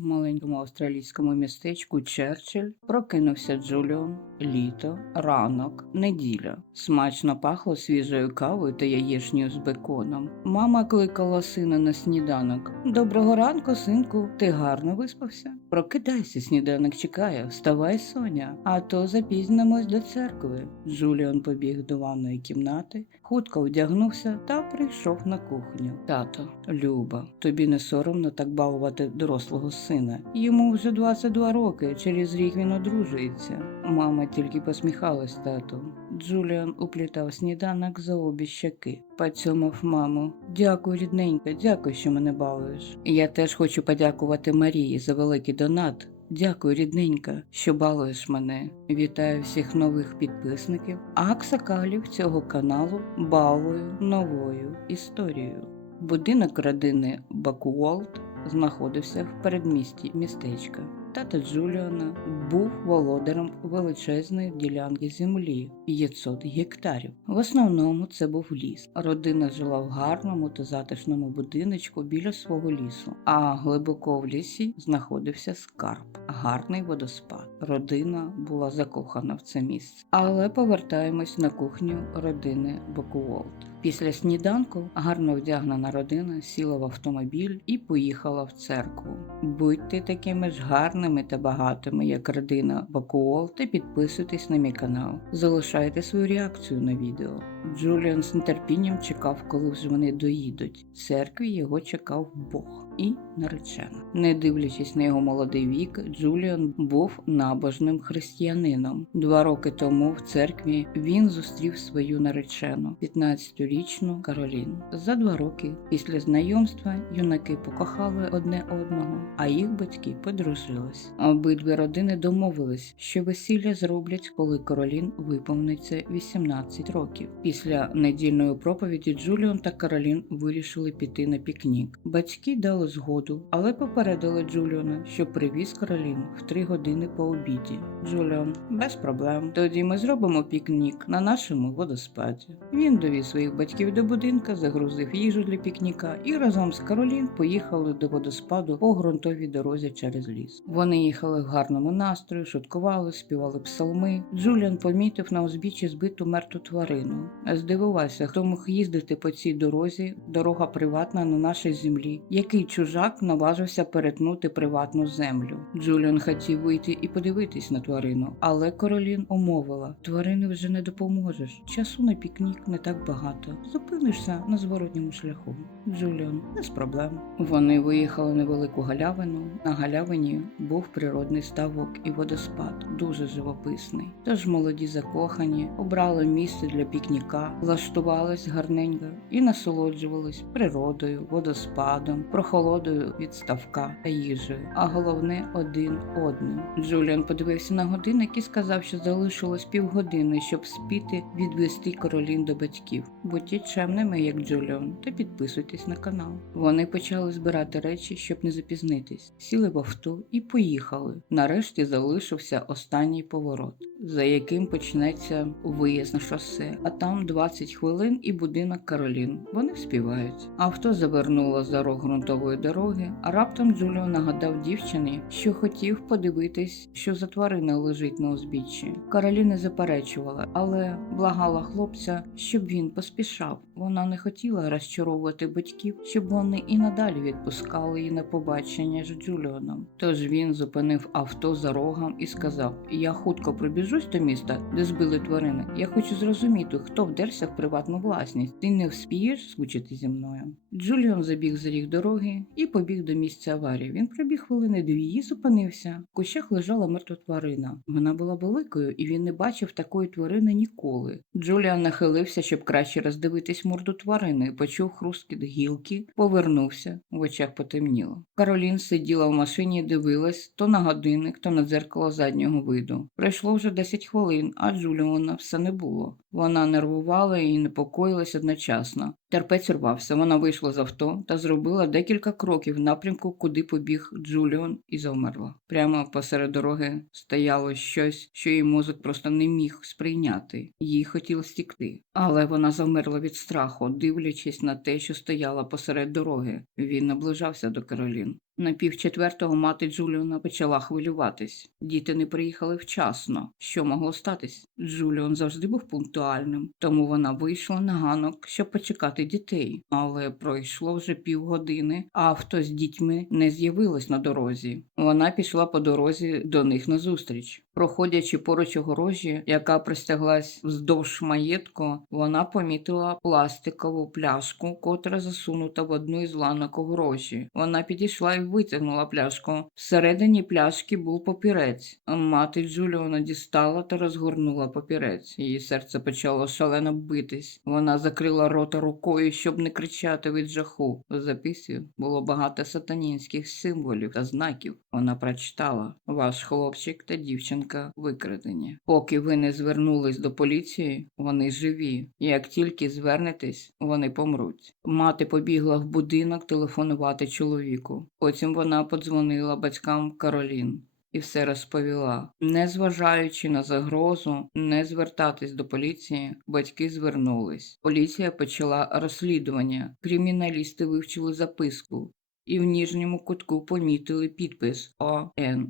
В маленькому австралійському містечку Черчилль прокинувся Джуліон, літо, ранок, неділя. Смачно пахло свіжою кавою та яєчнею з беконом. Мама кликала сина на сніданок. Доброго ранку, синку, ти гарно виспався? Прокидайся, сніданок чекає, вставай, Соня, а то запізнимось до церкви. Джуліон побіг до ванної кімнати, хутко вдягнувся та прийшов на кухню. Тато, Люба, тобі не соромно так балувати дорослого сина. Йому вже 22 роки, через рік він одружується. Мама тільки посміхалась тату. Джуліан уплітав сніданок за обі щаки. Поцьомав маму. Дякую, рідненька, дякую, що мене балуєш. Я теж хочу подякувати Марії за великий донат. Дякую, рідненька, що балуєш мене. Вітаю всіх нових підписників. Аксакалів цього каналу балую новою історією. Будинок родини Бакуолт знаходився в передмісті містечка. Тата Джуліана був володарем величезної ділянки землі 500 гектарів. В основному це був ліс. Родина жила в гарному та затишному будиночку біля свого лісу, а глибоко в лісі знаходився скарб, гарний водоспад. Родина була закохана в це місце. Але повертаємось на кухню родини Бакуолт. Після сніданку гарно вдягнена родина сіла в автомобіль і поїхала в церкву. Будьте такими ж гарними та багатими, як родина Бакуол, та підписуйтесь на мій канал. Залишайте свою реакцію на відео. Джуліан з нетерпінням чекав, коли ж вони доїдуть. В церкві його чекав Бог і наречена. Не дивлячись на його молодий вік, Джуліан був набожним християнином. Два роки тому в церкві він зустрів свою наречену, 15-річну Кароліну. За два роки після знайомства юнаки покохали одне одного, а їх батьки подружились. Обидві родини домовились, що весілля зроблять, коли Каролін виповниться 18 років. Після недільної проповіді Джуліон та Каролін вирішили піти на пікнік. Батьки дали згоду, але попередили Джуліона, що привіз Каролін в три години по обіді. Джуліон, без проблем. Тоді ми зробимо пікнік на нашому водоспаді. Він довіз своїх батьків до будинка, загрузив їжу для пікніка і разом з Каролін поїхали до водоспаду по ґрунтовій дорозі через ліс. Вони їхали в гарному настрої, шуткували, співали псалми. Джуліан помітив на узбіччі збиту мертву тварину. Здивувався, хто мог їздити по цій дорозі, дорога приватна на нашій землі. Який чужак наважився перетнути приватну землю. Джуліан хотів вийти і подивитись на тварину, але Королін умовила: тварини вже не допоможеш. Часу на пікнік не так багато. Зупинишся на зворотньому шляху. Джуліан, без проблем. Вони виїхали на велику галявину. На галявині був природний ставок і водоспад, дуже живописний. Тож молоді закохані обрали місце для пікніка, влаштувались гарненько і насолоджувались природою, водоспадом, прохолодою від ставка та їжею, а головне один одним. Джуліан подивився на годинник і сказав, що залишилось півгодини, щоб спіти відвести Королін до батьків. Будьте чемними, як Джуліан, та підписуйтесь на канал. Вони почали збирати речі, щоб не запізнитись, сіли в авто і поїхали. Нарешті залишився останній поворот, за яким почнеться виїзд на шосе. А там 20 хвилин і будинок Каролін. Вони співають. Авто завернуло за рог ґрунтової дороги, а раптом Джуліо нагадав дівчині, що хотів подивитись, що за тварина лежить на узбіччі. Каролін не заперечувала, але благала хлопця, щоб він поспішав. Вона не хотіла розчаровувати батьків, щоб вони і надалі відпускали її на побачення з Джуліоном. Тож він зупинив авто за рогом і сказав: Я хутко прибіжусь до міста, де збили тварини. Я хочу зрозуміти, хто вдерся в приватну власність. Ти не вспієш скучити зі мною. Джуліон забіг за ріг дороги і побіг до місця аварії. Він пробіг хвилини дві і зупинився. В кущах лежала мертва тварина. Вона була великою, і він не бачив такої тварини ніколи. Джуліан нахилився, щоб краще роздивитись морду тварини, почув хрусткіт гілки, повернувся, в очах потемніло. Каролін сиділа в машині і дивилась то на годинник, то на дзеркало заднього виду. Пройшло вже 10 хвилин, а Джуліона все не було. Вона нервувала і непокоїлась одночасно. Терпець рвався. Вона вийшла з авто та зробила декілька кроків в напрямку, куди побіг Джуліон, і завмерла. Прямо посеред дороги стояло щось, що її мозок просто не міг сприйняти. Їй хотілося стікти. Але вона завмерла від страху, дивлячись на те, що стояла посеред дороги. Він наближався до Каролін. На півчетвертого мати Джуліона почала хвилюватись. Діти не приїхали вчасно. Що могло статись? Джуліон завжди був пунктуальним, тому вона вийшла на ганок, щоб почекати дітей. Але пройшло вже півгодини, а авто з дітьми не з'явилось на дорозі. Вона пішла по дорозі до них назустріч. Проходячи поруч огорожі, яка простяглась вздовж маєтку, вона помітила пластикову пляшку, котра засунута в одну із ланок огорожі. Вона підійшла і витягнула пляшку. Всередині пляшки був папірець. Мати Джуліона дістала та розгорнула папірець. Її серце почало шалено битись. Вона закрила рота рукою, щоб не кричати від жаху. У записі було багато сатанінських символів та знаків. Вона прочитала: ваш хлопчик та дівчинка викрадені. Поки ви не звернулись до поліції, вони живі. Як тільки звернетесь, вони помруть. Мати побігла в будинок телефонувати чоловіку. Потім вона подзвонила батькам Каролін. І все розповіла. Незважаючи на загрозу, не звертатись до поліції, батьки звернулись. Поліція почала розслідування. Криміналісти вивчили записку. І в ніжньому кутку помітили підпис ОНА.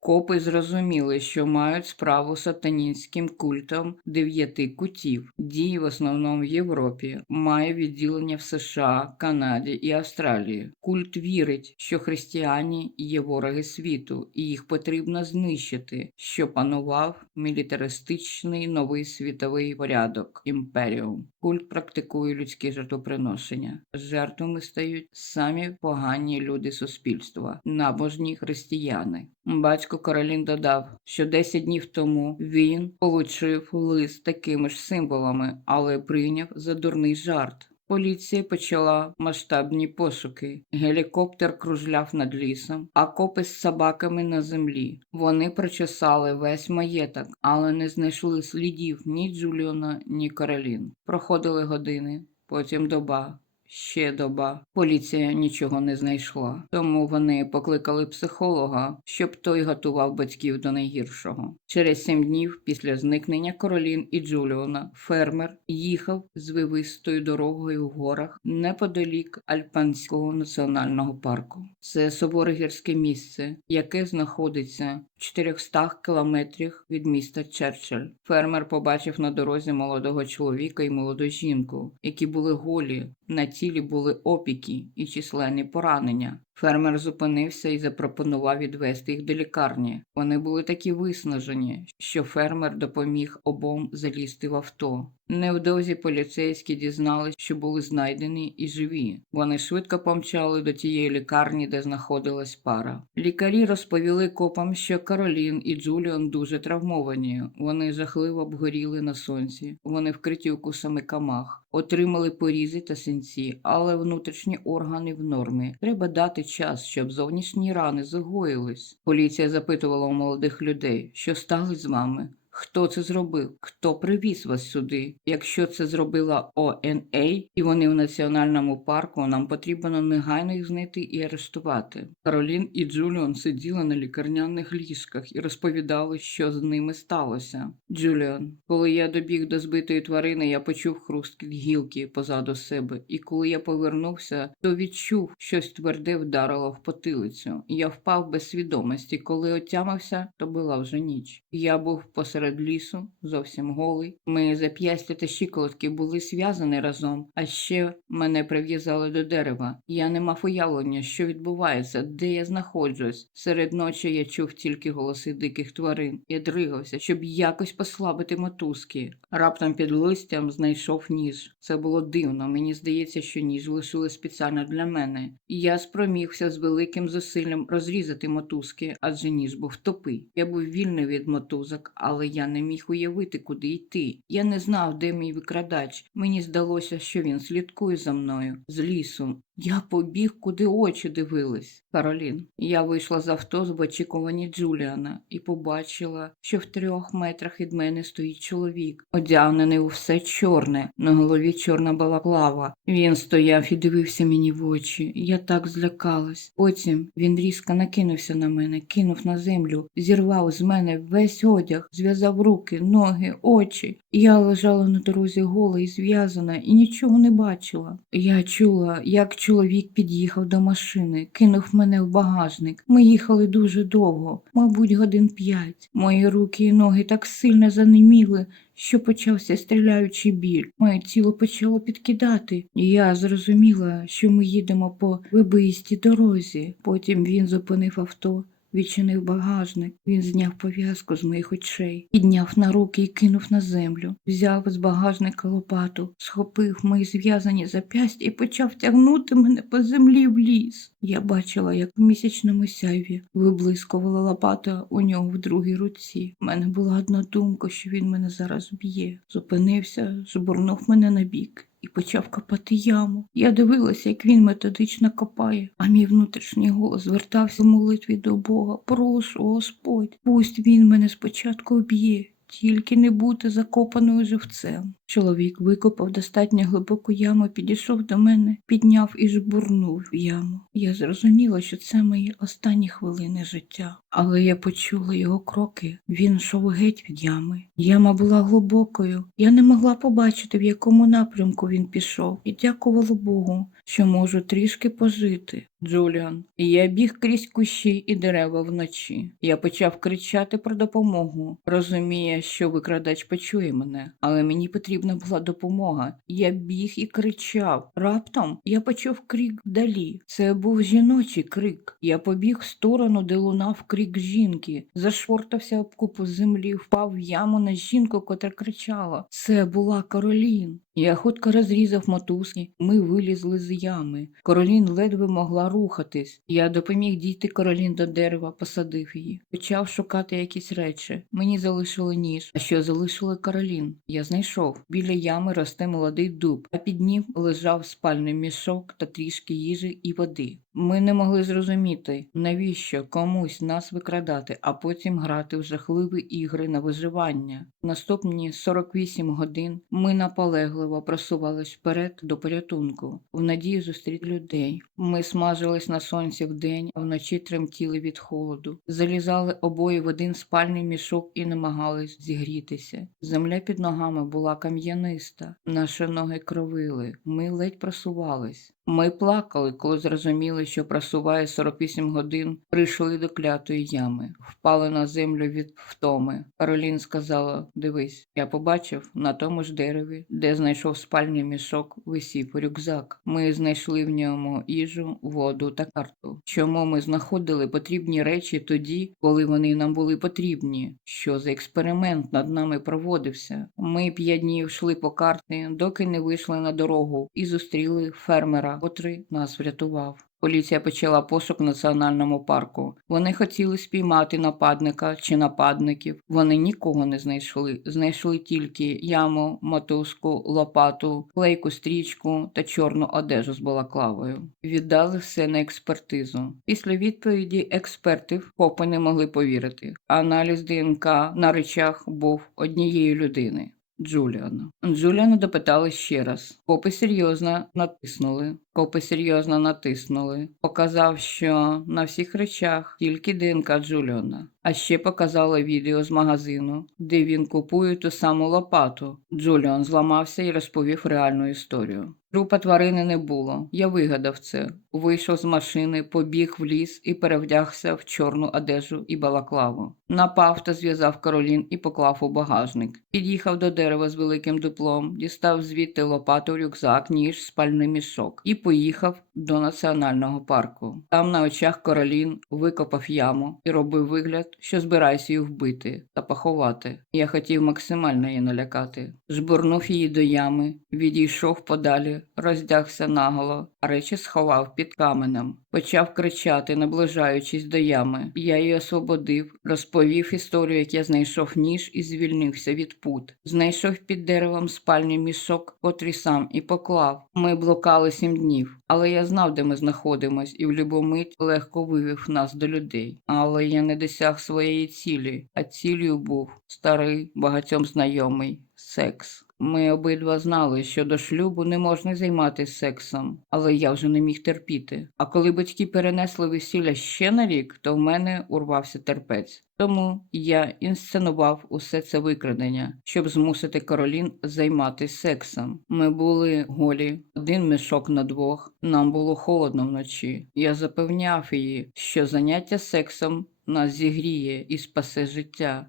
Копи зрозуміли, що мають справу з сатанінським культом дев'яти кутів. Діє в основному в Європі, має відділення в США, Канаді і Австралії. Культ вірить, що християні є вороги світу, і їх потрібно знищити, що панував мілітаристичний новий світовий порядок імперіум. Культ практикує людське жертвоприношення. Жертвами стають самі погані люди суспільства, набожні християни. Батько Каролін додав, що 10 днів тому він получив лист такими ж символами, але прийняв за дурний жарт. Поліція почала масштабні пошуки. Гелікоптер кружляв над лісом, а копи з собаками на землі. Вони прочесали весь маєток, але не знайшли слідів ні Джуліона, ні Каролін. Проходили години, потім доба. Ще доба. Поліція нічого не знайшла, тому вони покликали психолога, щоб той готував батьків до найгіршого. Через сім днів після зникнення Королін і Джуліона фермер їхав з вивистою дорогою в горах неподалік Альпанського національного парку. Це суворе гірське місце, яке знаходиться 400 кілометрів від міста Черчилль. Фермер побачив на дорозі молодого чоловіка і молоду жінку, які були голі. На тілі були опіки і численні поранення. Фермер зупинився і запропонував відвести їх до лікарні. Вони були такі виснажені, що фермер допоміг обом залізти в авто. Невдовзі поліцейські дізналися, що були знайдені і живі. Вони швидко помчали до тієї лікарні, де знаходилась пара. Лікарі розповіли копам, що Каролін і Джуліон дуже травмовані. Вони жахливо обгоріли на сонці. Вони вкриті укусами камах, отримали порізи та синці, але внутрішні органи в нормі. Треба дати час, щоб зовнішні рани загоїлись. Поліція запитувала у молодих людей, що сталося з вами. Хто це зробив? Хто привіз вас сюди? Якщо це зробила ОНА і вони в національному парку, нам потрібно негайно їх знайти і арештувати. Каролін і Джуліон сиділи на лікарняних ліжках і розповідали, що з ними сталося. Джуліон, коли я добіг до збитої тварини, я почув хрусткіт гілки позаду себе, і коли я повернувся, то відчув щось тверде вдарило в потилицю. Я впав без свідомості. Коли отямився, то була вже ніч. Я був посеред лісу, зовсім голий. Ми зап'ястя та щиколотки були зв'язані разом, а ще мене прив'язали до дерева. Я не мав уявлення, що відбувається, де я знаходжусь. Серед ночі я чув тільки голоси диких тварин. Я дригався, щоб якось послабити мотузки. Раптом під листям знайшов ніж. Це було дивно. Мені здається, що ніж лишили спеціально для мене. Я спромігся з великим зусиллям розрізати мотузки, адже ніж був тупий. Я був вільний від мотузок, але я не міг уявити, куди йти. Я не знав, де мій викрадач. Мені здалося, що він слідкує за мною з лісу. Я побіг, куди очі дивились. Каролін, я вийшла з авто в очікуванні Джуліана і побачила, що в трьох метрах від мене стоїть чоловік, одягнений у все чорне, на голові чорна балаклава. Він стояв і дивився мені в очі. Я так злякалась. Потім він різко накинувся на мене, кинув на землю, зірвав з мене весь одяг, зв'язав руки, ноги, очі. Я лежала на дорозі гола і зв'язана і нічого не бачила. Я чула, як чоловік Чоловік під'їхав до машини, кинув мене в багажник. Ми їхали дуже довго, мабуть, годин п'ять. Мої руки і ноги так сильно занеміли, що почався стріляючий біль. Моє тіло почало підкидати, і я зрозуміла, що ми їдемо по вибоїстій дорозі. Потім він зупинив авто. Відчинив багажник, він зняв пов'язку з моїх очей, підняв на руки і кинув на землю, взяв з багажника лопату, схопив мої зв'язані зап'ястя і почав тягнути мене по землі в ліс. Я бачила, як в місячному сяйві виблискувала лопата у нього в другій руці. У мене була одна думка, що він мене зараз б'є. Зупинився, жбурнув мене на бік. І почав копати яму. Я дивилася, як він методично копає, а мій внутрішній голос звертався в молитві до Бога. Прошу, Господь, пусть він мене спочатку вб'є, тільки не бути закопаною живцем. Чоловік викопав достатньо глибоку яму, підійшов до мене, підняв і жбурнув яму. Я зрозуміла, що це мої останні хвилини життя. Але я почула його кроки. Він йшов геть від ями. Яма була глибокою. Я не могла побачити, в якому напрямку він пішов, і дякувала Богу, що можу трішки пожити. Джуліан, і я біг крізь кущі і дерева вночі. Я почав кричати про допомогу, розуміє, що викрадач почує мене, але мені потрібна була допомога. Я біг і кричав. Раптом я почув крик вдалі. Це був жіночий крик. Я побіг в сторону, де лунав крик жінки, зашвортався об купу землі, впав в яму на жінку, котра кричала. Це була Каролін. Я хутко розрізав мотузки, ми вилізли з ями. Королін ледве могла рухатись. Я допоміг дійти Королін до дерева, посадив її. Почав шукати якісь речі. Мені залишили ніж. А що залишили Королін? Я знайшов. Біля ями росте молодий дуб, а під ним лежав спальний мішок та трішки їжі і води. Ми не могли зрозуміти, навіщо комусь нас викрадати, а потім грати в жахливі ігри на виживання. Наступні 48 годин ми наполегливо просувались вперед до порятунку, в надії зустріти людей. Ми смажились на сонці вдень, а вночі тремтіли від холоду. Залізали обоє в один спальний мішок і намагались зігрітися. Земля під ногами була кам'яниста, наші ноги кровили, ми ледь просувались. Ми плакали, коли зрозуміли, що просуває 48 годин, прийшли до клятої ями, впали на землю від втоми. Каролін сказала: Дивись, я побачив на тому ж дереві, де знайшов спальний мішок, висів рюкзак. Ми знайшли в ньому їжу, воду та карту. Чому ми знаходили потрібні речі тоді, коли вони нам були потрібні? Що за експеримент над нами проводився? Ми п'ять днів йшли по карті, доки не вийшли на дорогу і зустріли фермера, котрий нас врятував. Поліція почала пошук в національному парку. Вони хотіли спіймати нападника чи нападників. Вони нікого не знайшли. Знайшли тільки яму, мотузку, лопату, клейку стрічку та чорну одежу з балаклавою. Віддали все на експертизу. Після відповіді експертів попи не могли повірити. Аналіз ДНК на речах був однієї людини. Джуліана. Джуліана допитали ще раз. Копи серйозно натиснули. Копи серйозно натиснули. Показав, що на всіх речах тільки ДНК Джуліана. А ще показали відео з магазину, де він купує ту саму лопату. Джуліан зламався і розповів реальну історію. Трупа тварини не було. Я вигадав це. Вийшов з машини, побіг в ліс і перевдягся в чорну одежу і балаклаву. Напав та зв'язав Каролін і поклав у багажник. Під'їхав до дерева з великим дуплом, дістав звідти лопату, рюкзак, ніж, спальний мішок і поїхав до національного парку. Там на очах Каролін викопав яму і робив вигляд, що збирається її вбити та поховати. Я хотів максимально її налякати. Жбурнув її до ями, відійшов подалі, роздягся наголо, а речі сховав під каменем. Почав кричати, наближаючись до ями. Я її освободив, розповів історію, як я знайшов ніж і звільнився від пут. Знайшов під деревом спальний мішок, котрий сам і поклав. Ми блукали сім днів, але я знав, де ми знаходимось, і в любу мить легко вивів нас до людей. Але я не досяг своєї цілі, а цілею був старий, багатьом знайомий секс. Ми обидва знали, що до шлюбу не можна займатися сексом, але я вже не міг терпіти. А коли батьки перенесли весілля ще на рік, то в мене урвався терпець. Тому я інсценував усе це викрадення, щоб змусити Каролін займатися сексом. Ми були голі, один мішок на двох. Нам було холодно вночі. Я запевняв її, що заняття сексом нас зігріє і спасе життя.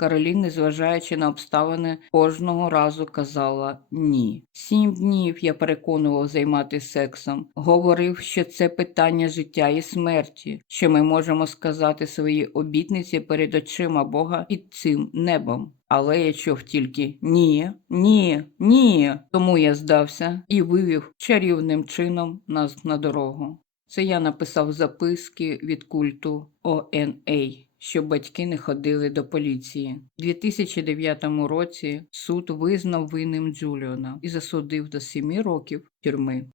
Каролін, незважаючи на обставини, кожного разу казала ні. Сім днів я переконував займатися сексом, говорив, що це питання життя і смерті, що ми можемо сказати свої обітниці перед очима Бога під цим небом. Але я чув тільки ні, ні, ні. Тому я здався і вивів чарівним чином нас на дорогу. Це я написав записки від культу ОНА, щоб батьки не ходили до поліції. У 2009 році суд визнав винним Джуліона і засудив до 7 років тюрми.